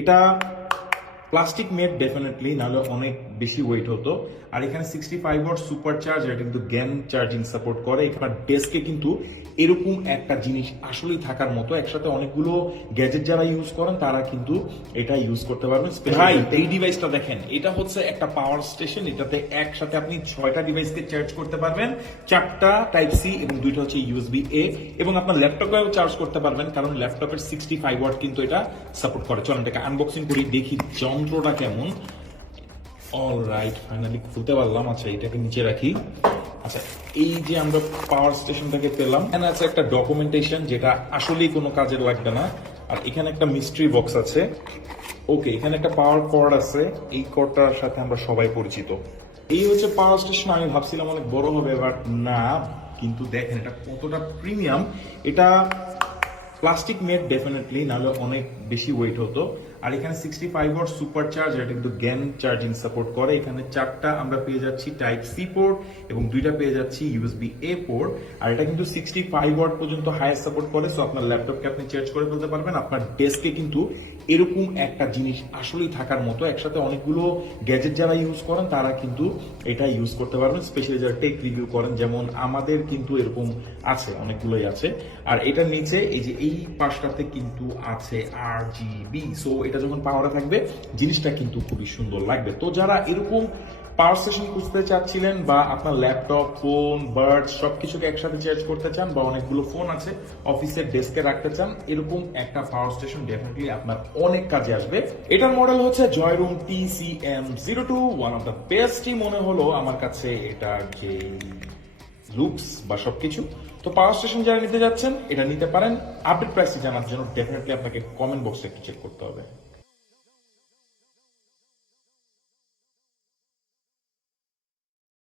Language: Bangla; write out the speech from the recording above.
এটা প্লাস্টিক মেড ডেফিনেটলি, নাহলে অনেক বেশি ওয়েট হতো। আর এখানে 65 ওয়াট সুপার চার্জ, এটা কিন্তু জ্ঞান চার্জিং সাপোর্ট করে। এখানে ডেস্কে কিন্তু এরকম একটা জিনিস আসলেই থাকার মতো, একসাথে অনেকগুলো গ্যাজেট যারা ইউজ করেন তারা কিন্তু এটা ইউজ করতে পারবেন। ভাই এই ডিভাইসটা দেখেন, এটা হচ্ছে একটা পাওয়ার স্টেশন। এটাতে একসাথে আপনি 6টা ডিভাইসকে চার্জ করতে পারবেন, 4টা টাইপ সি এবং 2টা হচ্ছে ইউএসবি এ, এবং আপনার ল্যাপটপেও চার্জ করতে পারবেন, কারণ ল্যাপটপের 65 ওয়াট কিন্তু এটা সাপোর্ট করে। চলেন এটাকে আনবক্সিং করি, দেখি যন্ত্রটা কেমন। অলরাইট, ফাইনালি খুলতে পারলাম। আচ্ছা, এটাকে নিচে রাখি। আচ্ছা, এই যে আমরা পাওয়ার স্টেশনটাকে পেলাম, এখানে আছে একটা ডকুমেন্টেশন যেটা আসলেই কোনো কাজে লাগবে না। আর এখানে একটা মিস্ট্রি বক্স আছে। ওকে, এখানে একটা পাওয়ার কর্ড আছে, এই কর্ডটার সাথে আমরা সবাই পরিচিত। এই হচ্ছে পাওয়ার স্টেশন। আমি ভাবছিলাম অনেক বড় হবে, বাট না। কিন্তু দেখেন এটা কতটা প্রিমিয়াম। এটা প্লাস্টিক মেড ডেফিনেটলি, নাহলে অনেক বেশি ওয়েট হতো। আর এখানে 65 ওয়াট সুপার চার্জ, এটা কিন্তু জ্ঞান চার্জিং সাপোর্ট করে। এখানে 4টা আমরা পেয়ে যাচ্ছি টাইপ সি পোর্ট এবং 2টা পেয়ে যাচ্ছি ইউএসবি এ পোর্ট। আর এটা কিন্তু 65 ওয়াট পর্যন্ত হাইয়েস্ট সাপোর্ট করে। সো আপনার ল্যাপটপকে আপনি চার্জ করে ফেলতে পারবেন। আপনার ডেস্কে কিন্তু এরকম একটা জিনিস আসলেই থাকার মতো, একসাথে অনেকগুলো গ্যাজেট যারা ইউজ করেন তারা কিন্তু এটা ইউজ করতে পারবেন, স্পেশালি যারা টেক রিভিউ করেন, যেমন আমাদের কিন্তু এরকম আছে, অনেকগুলোই আছে। আর এটার নিচে এই যে এই পাশটাতে কিন্তু আছে RGB। সো এটা যখন পাওয়ারে থাকবে জিনিসটা কিন্তু খুবই সুন্দর লাগবে। তো যারা এরকম পাওয়ার স্টেশন খুঁজতে চাচ্ছিলেন, বা আপনার ল্যাপটপ, ফোন, বার্ডস সবকিছুকে একসাথে চার্জ করতে চান, বা অনেকগুলো ফোন আছে অফিসের ডেস্কে রাখতে চান, এরকম একটা পাওয়ার স্টেশন ডেফিনেটলি আপনার অনেক কাজে আসবে। এটার মডেল হচ্ছে জয়রুম TCM02। ওয়ান অফ দ্য বেস্টই মনে হলো আমার কাছে এটার যে লুকস বা সবকিছু। তো পাওয়ার স্টেশন যারা নিতে যাচ্ছেন এটা নিতে পারেন। আপডেট প্রাইসটি জানার জন্য ডেফিনেটলি আপনাকে কমেন্ট বক্সে একটু চেক করতে হবে।